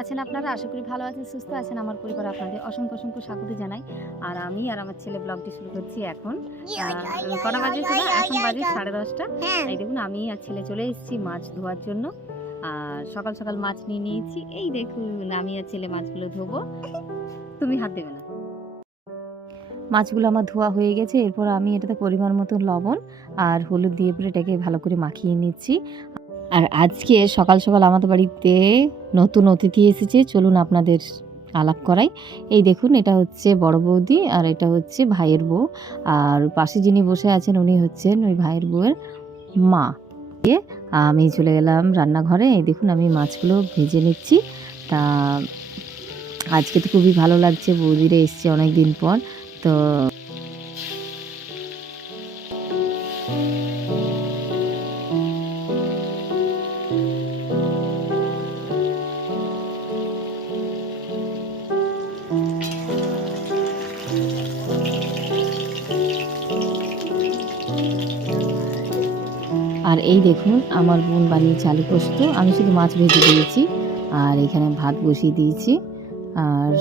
আছেন আপনারা? আশা করি ভালো আছেন, সুস্থ আছেন। আমার পরিবার আপনাদের অসংখ্য অসংখ্য স্বাগত জানাই। আর আমি আর আমার ছেলে ব্লগটি শুরু করছি এখন। কটা বাজে শোনা? এখন বাজে 10:30। এই দেখুন আমি আর ছেলে চলে এসেছি মাছ ধোয়ার জন্য। আর সকাল সকাল মাছ নিয়ে নিয়েছি। এই দেখুন আমি আর ছেলে মাছগুলো ধোবো। তুমি হাত দেবে না। মাছগুলো আমার ধোয়া হয়ে গেছে। এরপর আমি এটাতে পরিমাণ মতো লবণ আর হলুদ দিয়ে পরে এটাকে ভালো করে মাখিয়ে নিচ্ছি। আর আজকে সকাল সকাল আমাদের বাড়িতে নতুন অতিথি এসেছে, চলুন আপনাদের আলাপ করাই। এই দেখুন এটা হচ্ছে বড় বৌদি আর এটা হচ্ছে ভাইয়ের বউ। আর পাশে যিনি বসে আছেন উনি হচ্ছেন ওই ভাইয়ের বউয়ের মা। আমি চলে গেলাম রান্নাঘরে। এই দেখুন আমি মাছগুলো ভেজে নিচ্ছি। তা আজকে তো খুবই ভালো লাগছে, বৌদিরা এসছে অনেক দিন পর। তো আর এই দেখুন আমার বোন বানিয়েছে আলু পোস্ত, আমি শুধু মাছ ভেজে দিয়েছি আর এখানে ভাত বসিয়ে দিয়েছি। আর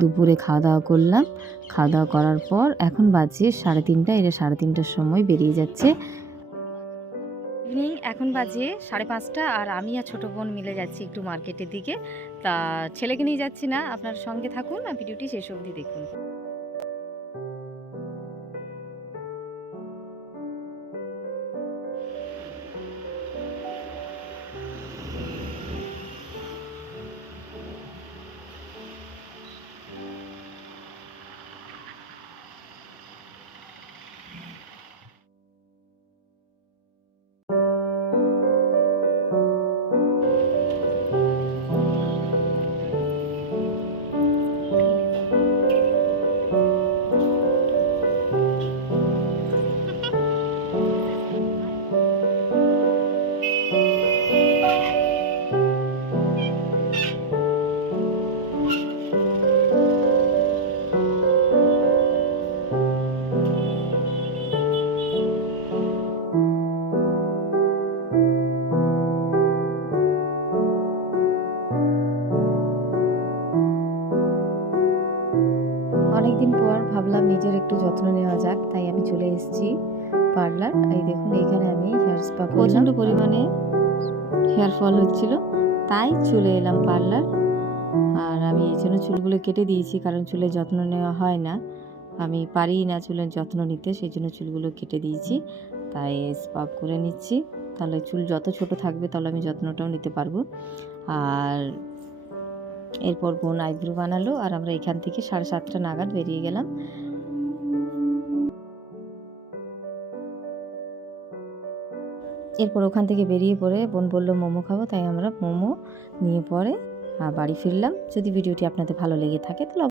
দুপুরে খাওয়া দাওয়া করলাম। খাওয়া দাওয়া করার পর এখন বাজে 3:30। এটা 3:30টার সময় বেরিয়ে যাচ্ছে। এখন বাজে 5:30 আর আমি আর ছোটো বোন মিলে যাচ্ছি একটু মার্কেটের দিকে। তা ছেলেকে নিয়ে যাচ্ছি না, আপনার সঙ্গে থাকুন আর ভিডিওটি শেষ অবধি দেখুন। অনেকদিন পর ভাবলাম নিজের একটু যত্ন নেওয়া যাক, তাই আমি চলে এসেছি পার্লার। এই দেখুন এইখানে আমি হেয়ার স্পা করলাম। প্রচণ্ড পরিমাণে হেয়ার ফল হচ্ছিল, তাই চলে এলাম পার্লার। আর আমি এই জন্য চুলগুলো কেটে দিয়েছি, কারণ চুলের যত্ন নেওয়া হয় না, আমি পারি না চুলের যত্ন নিতে, সেই জন্য চুলগুলো কেটে দিয়েছি। তাই স্পা করে নিচ্ছি, তাহলে চুল যত ছোট থাকবে তাহলে আমি যত্নটাও নিতে পারবো। আর এরপর বোন আইব্রো বানালো আর আমরা এখান থেকে 7:30 নাগাদ বেরিয়ে গেলাম। এরপর ওখান থেকে বেরিয়ে পড়ে বোন বলল মোমো খাবো, তাই আমরা মোমো নিয়ে পরে বাড়ি ফিরলাম। যদি ভিডিওটি আপনাদের ভালো লেগে থাকে তাহলে